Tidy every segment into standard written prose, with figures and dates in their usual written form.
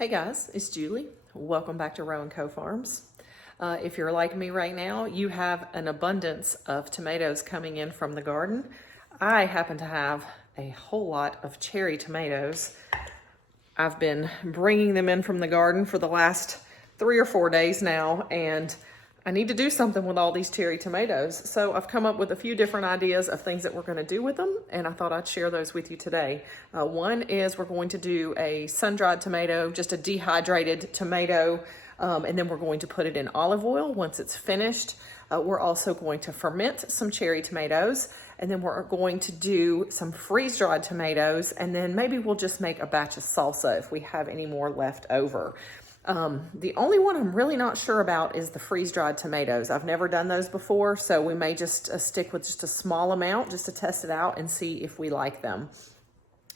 Hey guys, it's Julie. Welcome back to Row & Co Farms. If you're like me right now, you have an abundance of tomatoes coming in from the garden. I happen to have a whole lot of cherry tomatoes. I've been bringing them in from the garden for the last 3 or 4 days now, and I need to do something with all these cherry tomatoes. So I've come up with a few different ideas of things that we're going to do with them, and I thought I'd share those with you today. One is we're going to do a sun-dried tomato, just a dehydrated tomato, and then we're going to put it in olive oil once it's finished. We're also going to ferment some cherry tomatoes, and then we're going to do some freeze-dried tomatoes, and then maybe we'll just make a batch of salsa if we have any more left over. The only one I'm really not sure about is the freeze-dried tomatoes. I've never done those before, so we may just stick with just a small amount just to test it out and see if we like them.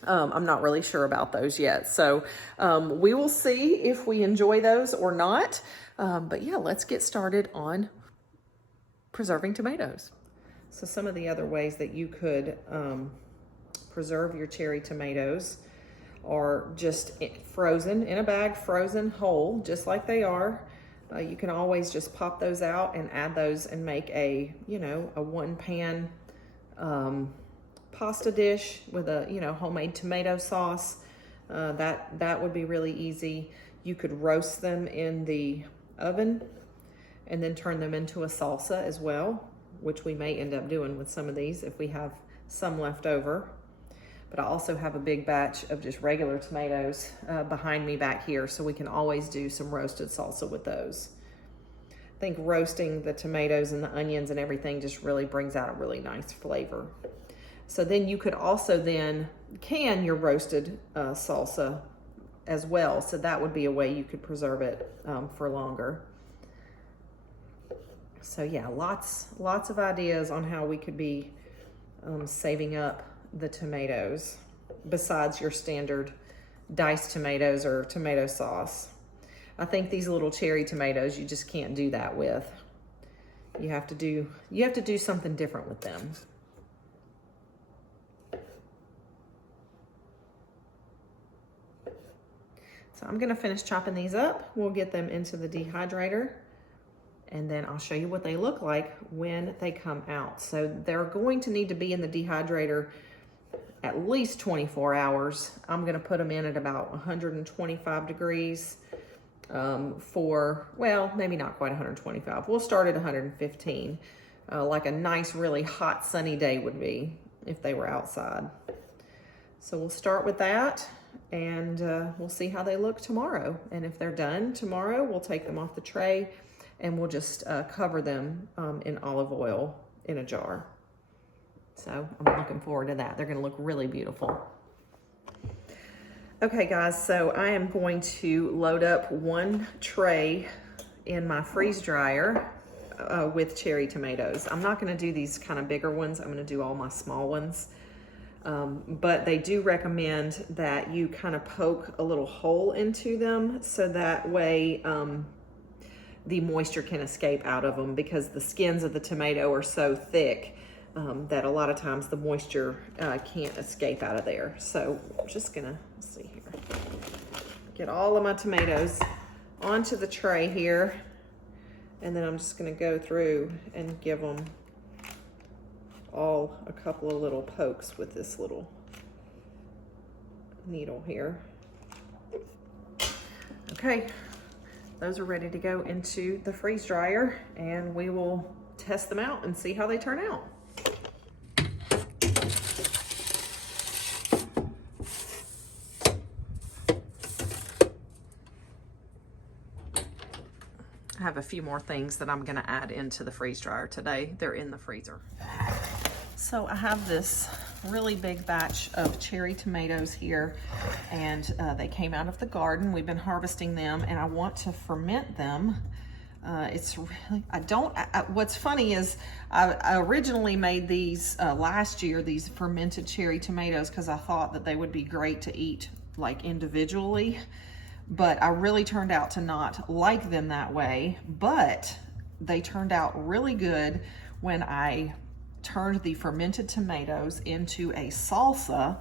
I'm not really sure about those yet, so we will see if we enjoy those or not. But yeah, let's get started on preserving tomatoes. So some of the other ways that you could preserve your cherry tomatoes are just frozen in a bag, frozen whole, just like they are. You can always just pop those out and add those and make a, a one-pan pasta dish with a, homemade tomato sauce. That would be really easy. You could roast them in the oven and then turn them into a salsa as well, which we may end up doing with some of these if we have some left over. But I also have a big batch of just regular tomatoes behind me back here, so we can always do some roasted salsa with those. I think roasting the tomatoes and the onions and everything just really brings out a really nice flavor. So then you could also then can your roasted salsa as well. So that would be a way you could preserve it for longer. So yeah, lots of ideas on how we could be saving up the tomatoes besides your standard diced tomatoes or tomato sauce. I think these little cherry tomatoes, you just can't do that with. You have to do something different with them. So I'm gonna finish chopping these up. We'll get them into the dehydrator, and then I'll show you what they look like when they come out. So they're going to need to be in the dehydrator at least 24 hours. I'm gonna put them in at about 125 degrees for, well, maybe not quite 125. We'll start at 115, like a nice, really hot, sunny day would be if they were outside. So we'll start with that, and we'll see how they look tomorrow. And if they're done tomorrow, we'll take them off the tray and we'll just cover them in olive oil in a jar. So I'm looking forward to that. They're gonna look really beautiful. Okay guys, so I am going to load up one tray in my freeze dryer with cherry tomatoes. I'm not gonna do these kind of bigger ones. I'm gonna do all my small ones. But they do recommend that you kind of poke a little hole into them so that way the moisture can escape out of them, because the skins of the tomato are so thick that a lot of times the moisture can't escape out of there. So I'm just gonna, let's see here, get all of my tomatoes onto the tray here, and then I'm just gonna go through and give them all a couple of little pokes with this little needle here. Okay, those are ready to go into the freeze dryer, and we will test them out and see how they turn out. I have a few more things that I'm gonna add into the freeze dryer today. They're in the freezer. So I have this really big batch of cherry tomatoes here, and they came out of the garden. We've been harvesting them, and I want to ferment them. It's really, what's funny is I originally made these last year, these fermented cherry tomatoes, because I thought that they would be great to eat like individually, but I really turned out to not like them that way. But they turned out really good when I turned the fermented tomatoes into a salsa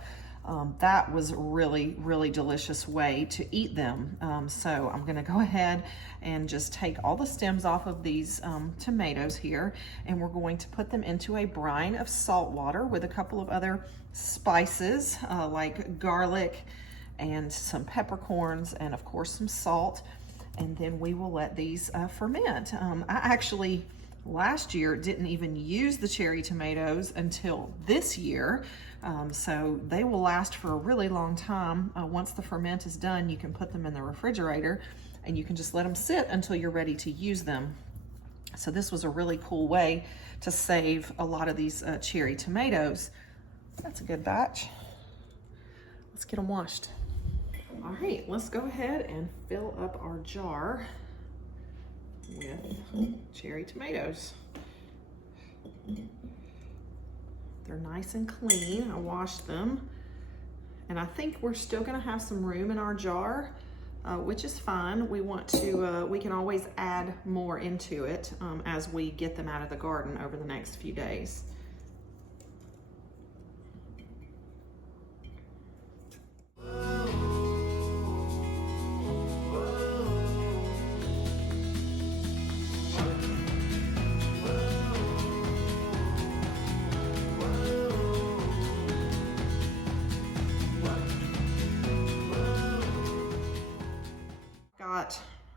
That was a really, really delicious way to eat them. So I'm gonna go ahead and just take all the stems off of these tomatoes here, and we're going to put them into a brine of salt water with a couple of other spices like garlic and some peppercorns and of course some salt. And then we will let these ferment. I actually last year didn't even use the cherry tomatoes until this year. So they will last for a really long time. Once the ferment is done, you can put them in the refrigerator and you can just let them sit until you're ready to use them. So this was a really cool way to save a lot of these cherry tomatoes. That's a good batch. Let's get them washed. All right, let's go ahead and fill up our jar with cherry tomatoes. They're nice and clean. I washed them. And I think we're still gonna have some room in our jar, which is fine. We want to, we can always add more into it as we get them out of the garden over the next few days.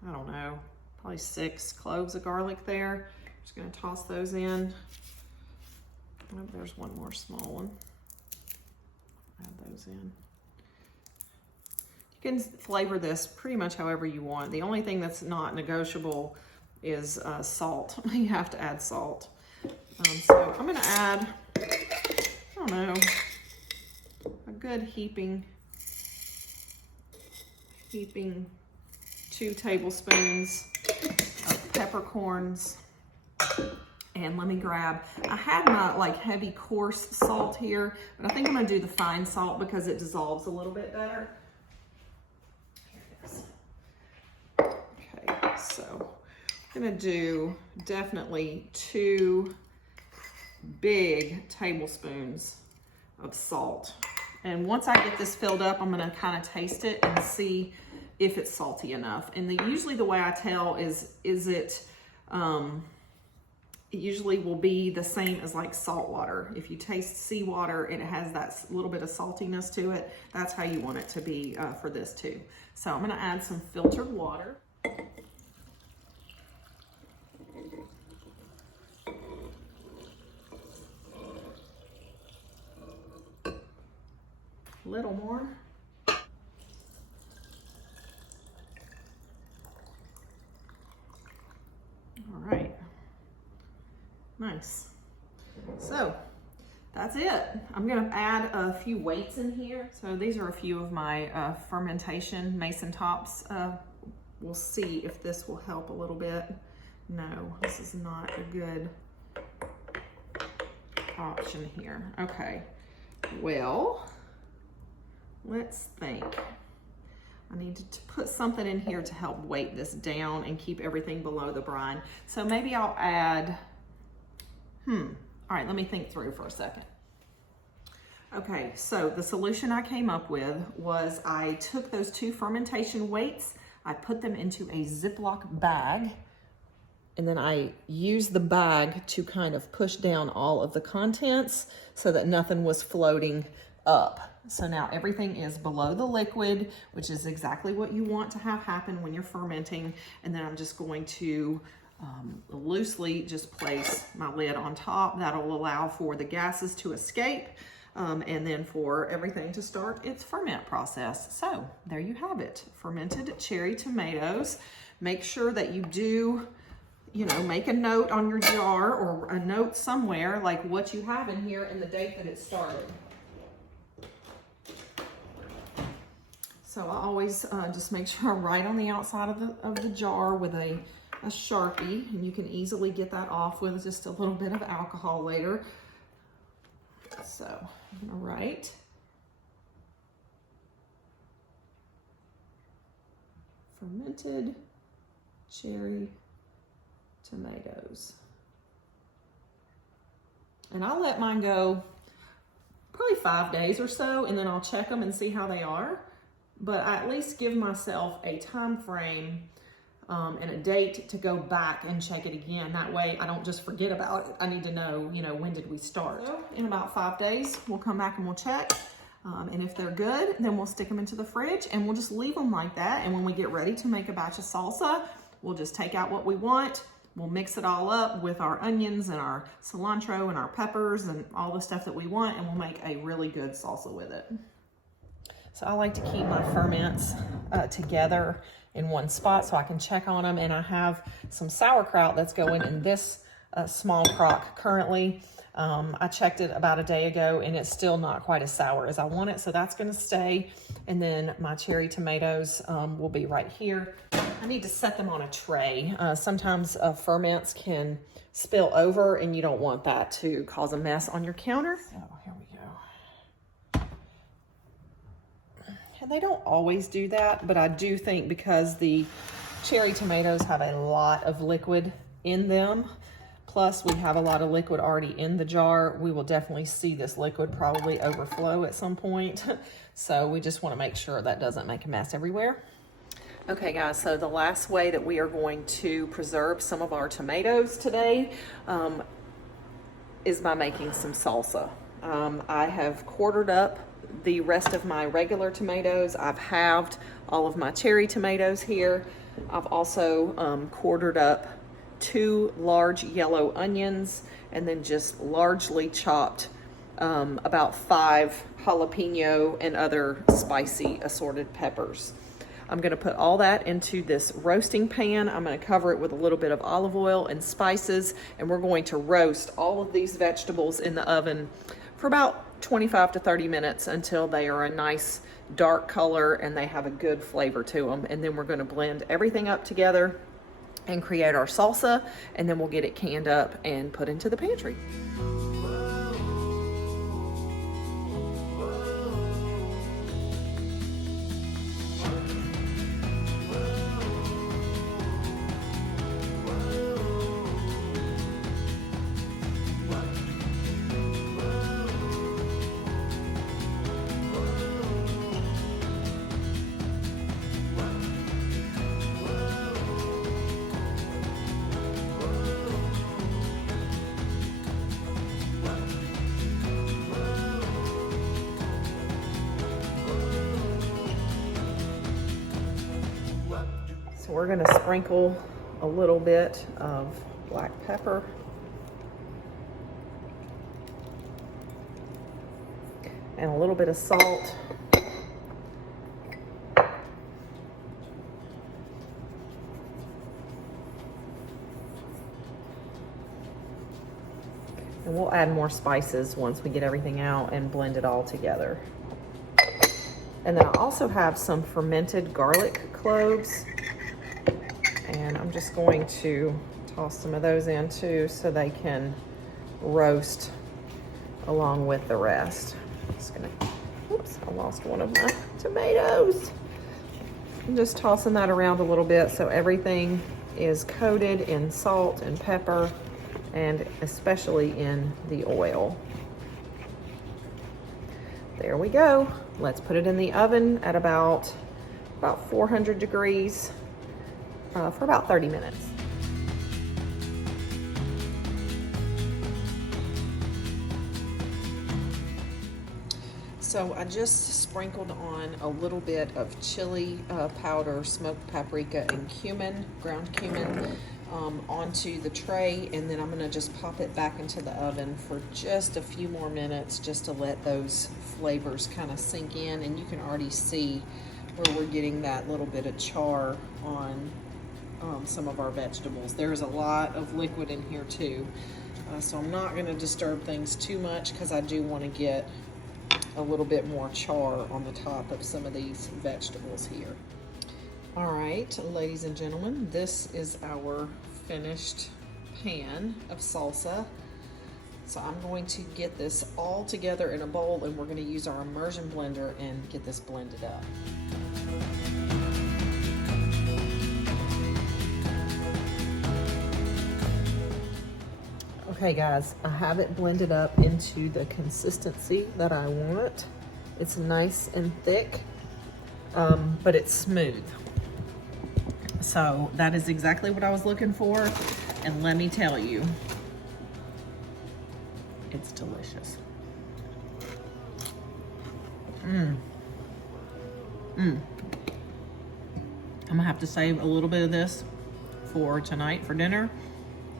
I don't know, probably 6 cloves of garlic there. Just gonna toss those in. Oh, there's one more small one. Add those in. You can flavor this pretty much however you want. The only thing that's not negotiable is salt. You have to add salt. So I'm gonna add, I don't know, a good heaping 2 tablespoons of peppercorns. And let me grab, I had my like heavy coarse salt here, but I think I'm gonna do the fine salt because it dissolves a little bit better. Here it is. Okay, so I'm gonna do definitely 2 big tablespoons of salt. And once I get this filled up, I'm gonna kind of taste it and see if it's salty enough. And usually the way I tell is it usually will be the same as like salt water. If you taste seawater and it has that little bit of saltiness to it, that's how you want it to be for this too. So I'm gonna add some filtered water. A little more. All right, nice. So that's it. I'm gonna add a few weights in here. So these are a few of my fermentation mason tops. We'll see if this will help a little bit. No, this is not a good option here. Okay, well, let's think. I need to put something in here to help weight this down and keep everything below the brine. So maybe I'll add, all right, let me think through for a second. Okay, so the solution I came up with was I took those 2 fermentation weights, I put them into a Ziploc bag, and then I used the bag to kind of push down all of the contents so that nothing was floating up. So now everything is below the liquid, which is exactly what you want to have happen when you're fermenting. And then I'm just going to loosely just place my lid on top. That'll allow for the gases to escape and then for everything to start its ferment process. So there you have it, fermented cherry tomatoes. Make sure that you do, you know, make a note on your jar or a note somewhere like what you have in here and the date that it started. So I always just make sure I write on the outside of the jar with a Sharpie, and you can easily get that off with just a little bit of alcohol later. So I'm gonna write fermented cherry tomatoes. And I'll let mine go probably 5 days or so, and then I'll check them and see how they are. But I at least give myself a time frame and a date to go back and check it again. That way I don't just forget about it. I need to know, you know, when did we start? So in about 5 days, we'll come back and we'll check. And if they're good, then we'll stick them into the fridge and we'll just leave them like that. And when we get ready to make a batch of salsa, we'll just take out what we want. We'll mix it all up with our onions and our cilantro and our peppers and all the stuff that we want, and we'll make a really good salsa with it. So I like to keep my ferments together in one spot so I can check on them. And I have some sauerkraut that's going in this small crock currently. I checked it about a day ago and it's still not quite as sour as I want it. So that's gonna stay. And then my cherry tomatoes will be right here. I need to set them on a tray. Sometimes ferments can spill over and you don't want that to cause a mess on your counter. So here we go. And they don't always do that, but I do think because the cherry tomatoes have a lot of liquid in them, plus we have a lot of liquid already in the jar, we will definitely see this liquid probably overflow at some point. So we just want to make sure that doesn't make a mess everywhere. Okay guys, so the last way that we are going to preserve some of our tomatoes today is by making some salsa. I have quartered up the rest of my regular tomatoes. I've halved all of my cherry tomatoes here. I've also quartered up 2 large yellow onions and then just largely chopped about 5 jalapeno and other spicy assorted peppers. I'm gonna put all that into this roasting pan. I'm gonna cover it with a little bit of olive oil and spices, and we're going to roast all of these vegetables in the oven for about 25 to 30 minutes until they are a nice dark color and they have a good flavor to them. And then we're gonna blend everything up together and create our salsa, and then we'll get it canned up and put into the pantry. So we're gonna sprinkle a little bit of black pepper. And a little bit of salt. And we'll add more spices once we get everything out and blend it all together. And then I also have some fermented garlic cloves. And I'm just going to toss some of those in too so they can roast along with the rest. Just gonna, oops, I lost one of my tomatoes. I'm just tossing that around a little bit so everything is coated in salt and pepper, and especially in the oil. There we go. Let's put it in the oven at about 400 degrees for about 30 minutes. So I just sprinkled on a little bit of chili powder, smoked paprika, and cumin, ground cumin, onto the tray, and then I'm gonna just pop it back into the oven for just a few more minutes just to let those flavors kind of sink in. And you can already see where we're getting that little bit of char on some of our vegetables. There's a lot of liquid in here too, so I'm not going to disturb things too much because I do want to get a little bit more char on the top of some of these vegetables here. All right, ladies and gentlemen, this is our finished pan of salsa. So I'm going to get this all together in a bowl, and we're going to use our immersion blender and get this blended up. Okay guys, I have it blended up into the consistency that I want. It's nice and thick, but it's smooth. So that is exactly what I was looking for. And let me tell you, it's delicious. I'm gonna have to save a little bit of this for tonight for dinner.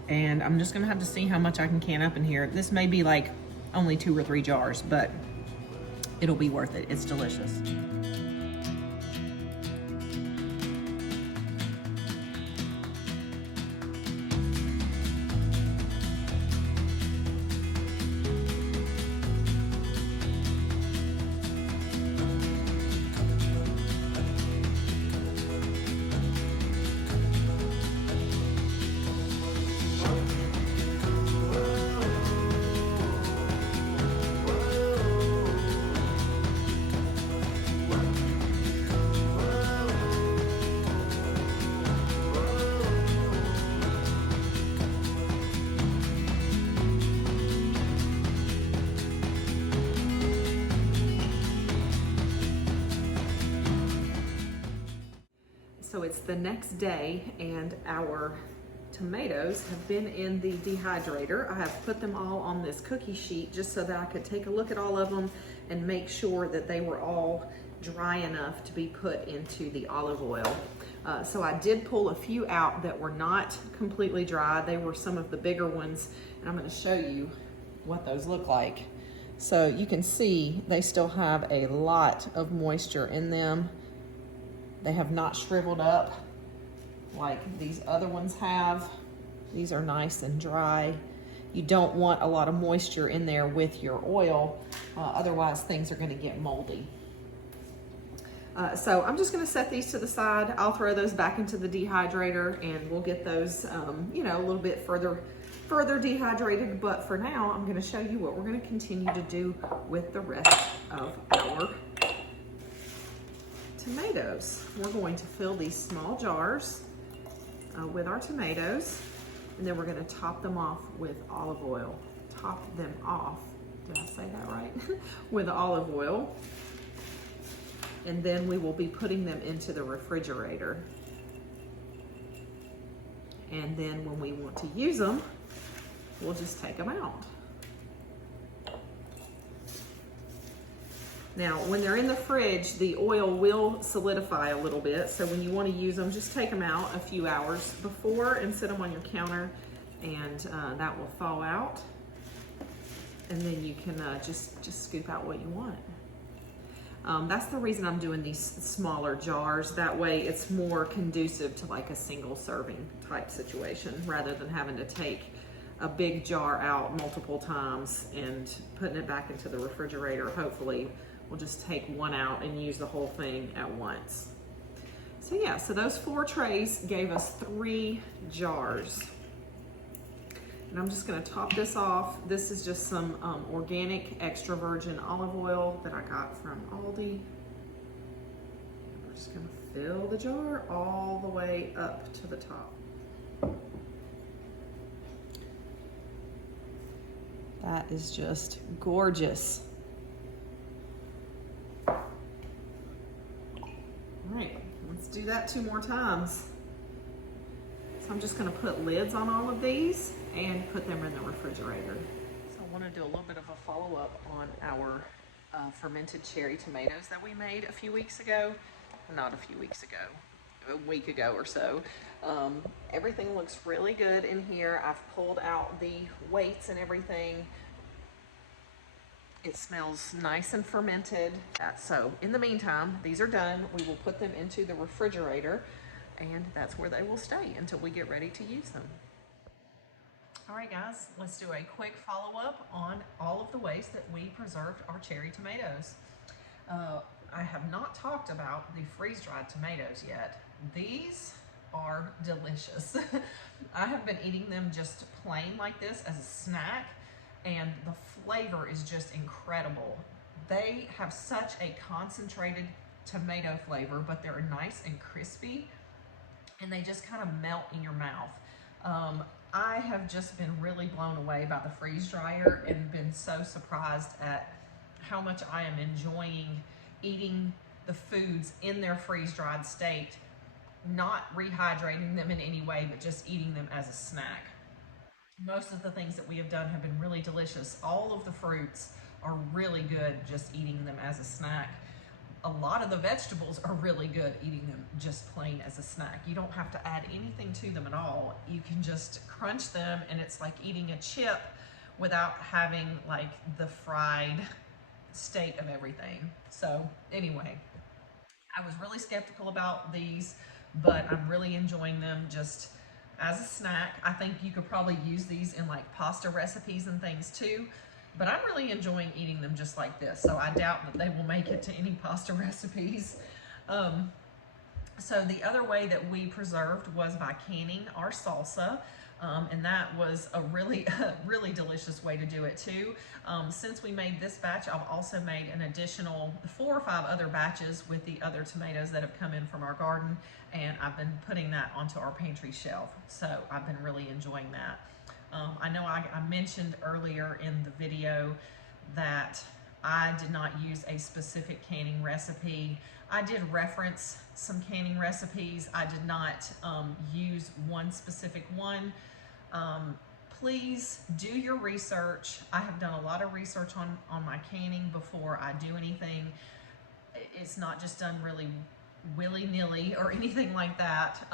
And I'm just gonna have to see how much I can can up in here. This may be like only 2 or 3 jars, but it'll be worth it. It's delicious. So it's the next day and our tomatoes have been in the dehydrator. I have put them all on this cookie sheet just so that I could take a look at all of them and make sure that they were all dry enough to be put into the olive oil. So I did pull a few out that were not completely dry. They were some of the bigger ones, and I'm going to show you what those look like. So you can see they still have a lot of moisture in them. They have not shriveled up like these other ones have. These are nice and dry. You don't want a lot of moisture in there with your oil, otherwise things are going to get moldy. So I'm just going to set these to the side. I'll throw those back into the dehydrator and we'll get those, you know, a little bit further dehydrated. But for now, I'm going to show you what we're going to continue to do with the rest of our tomatoes. We're going to fill these small jars with our tomatoes, and then we're going to top them off with olive oil. Top them off, did I say that right? With olive oil. And then we will be putting them into the refrigerator. And then when we want to use them, we'll just take them out. Now, when they're in the fridge, the oil will solidify a little bit. So when you want to use them, just take them out a few hours before and set them on your counter, and that will thaw out. And then you can just scoop out what you want. That's the reason I'm doing these smaller jars. That way it's more conducive to like a single serving type situation rather than having to take a big jar out multiple times and putting it back into the refrigerator. Hopefully we'll just take one out and use the whole thing at once. So yeah, so those 4 trays gave us 3 jars. And I'm just gonna top this off. This is just some organic extra virgin olive oil that I got from Aldi. We're just gonna fill the jar all the way up to the top. That is just gorgeous. All right, let's do that 2 more times. So I'm just gonna put lids on all of these and put them in the refrigerator. So I wanna do a little bit of a follow-up on our fermented cherry tomatoes that we made a few weeks ago. Not a few weeks ago, a week ago or so. Everything looks really good in here. I've pulled out the weights and everything. It smells nice and fermented. So in the meantime, these are done. We will put them into the refrigerator, and that's where they will stay until we get ready to use them. All right guys, let's do a quick follow-up on all of the ways that we preserved our cherry tomatoes. I have not talked about the freeze-dried tomatoes yet. These are delicious. I have been eating them just plain like this as a snack, and the flavor is just incredible. They have such a concentrated tomato flavor, but they're nice and crispy, and they just kind of melt in your mouth. I have just been really blown away by the freeze dryer and been so surprised at how much I am enjoying eating the foods in their freeze dried state, not rehydrating them in any way, but just eating them as a snack. Most of the things that we have done have been really delicious. All of the fruits are really good just eating them as a snack. A lot of the vegetables are really good eating them just plain as a snack. You don't have to add anything to them at all. You can just crunch them and it's like eating a chip without having like the fried state of everything. So anyway, I was really skeptical about these, but I'm really enjoying them just as a snack. I think you could probably use these in like pasta recipes and things too, but I'm really enjoying eating them just like this. So I doubt that they will make it to any pasta recipes. So the other way that we preserved was by canning our salsa. And that was a really delicious way to do it too. Since we made this batch, I've also made an additional 4 or 5 other batches with the other tomatoes that have come in from our garden, and I've been putting that onto our pantry shelf. So I've been really enjoying that. I know I mentioned earlier in the video that I did not use a specific canning recipe. I did reference some canning recipes. I did not use one specific one. Please do your research. I have done a lot of research on my canning before I do anything. It's not just done really willy-nilly or anything like that.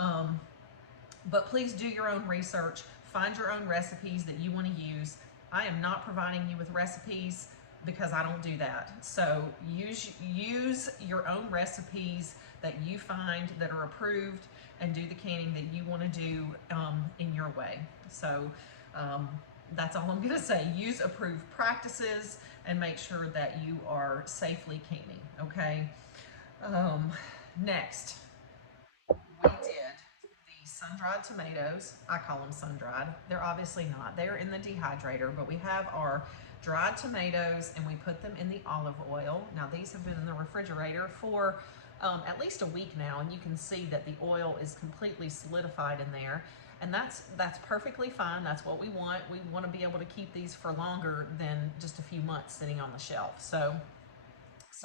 But please do your own research. Find your own recipes that you want to use. I am not providing you with recipes because I don't do that. So use your own recipes that you find that are approved and do the canning that you want to do in your way. So that's all I'm going to say. Use approved practices and make sure that you are safely canning, okay? Next, we did the sun-dried tomatoes. I call them sun-dried. They're obviously not. They're in the dehydrator, but we have our dried tomatoes and we put them in the olive oil. Now these have been in the refrigerator for at least a week now, and you can see that the oil is completely solidified in there, and that's perfectly fine. That's what we want. We want to be able to keep these for longer than just a few months sitting on the shelf. So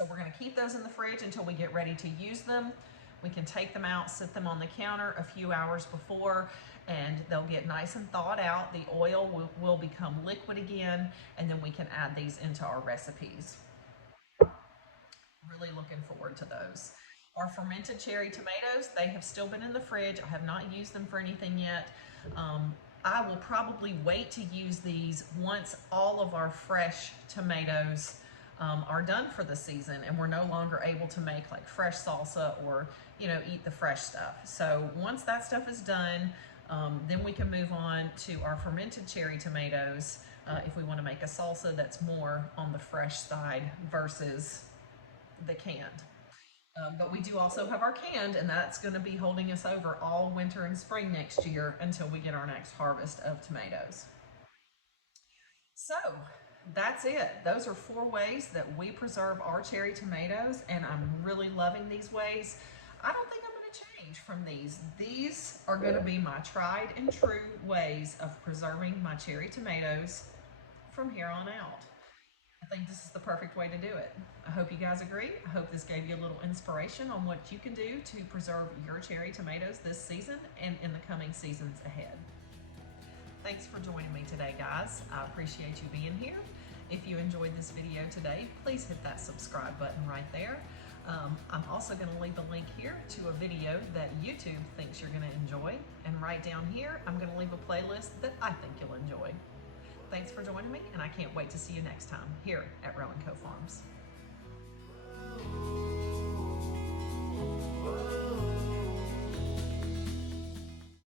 we're going to keep those in the fridge until we get ready to use them. We can take them out, sit them on the counter a few hours before, and they'll get nice and thawed out. The oil will become liquid again, and then we can add these into our recipes. Really looking forward to those. Our fermented cherry tomatoes, they have still been in the fridge. I have not used them for anything yet. I will probably wait to use these once all of our fresh tomatoes are done for the season and we're no longer able to make like fresh salsa or, you know, eat the fresh stuff. So once that stuff is done, then we can move on to our fermented cherry tomatoes if we want to make a salsa that's more on the fresh side versus the canned. But we do also have our canned, and that's going to be holding us over all winter and spring next year until we get our next harvest of tomatoes. So that's it. Those are 4 ways that we preserve our cherry tomatoes, and I'm really loving these ways. I don't think I'm going to change from these. These are going to be my tried and true ways of preserving my cherry tomatoes from here on out. I think this is the perfect way to do it. I hope you guys agree. I hope this gave you a little inspiration on what you can do to preserve your cherry tomatoes this season and in the coming seasons ahead. Thanks for joining me today, guys. I appreciate you being here. If you enjoyed this video today, please hit that subscribe button right there. I'm also going to leave a link here to a video that YouTube thinks you're going to enjoy. And right down here, I'm going to leave a playlist that I think you'll enjoy. Thanks for joining me, and I can't wait to see you next time here at Row & Co Farms.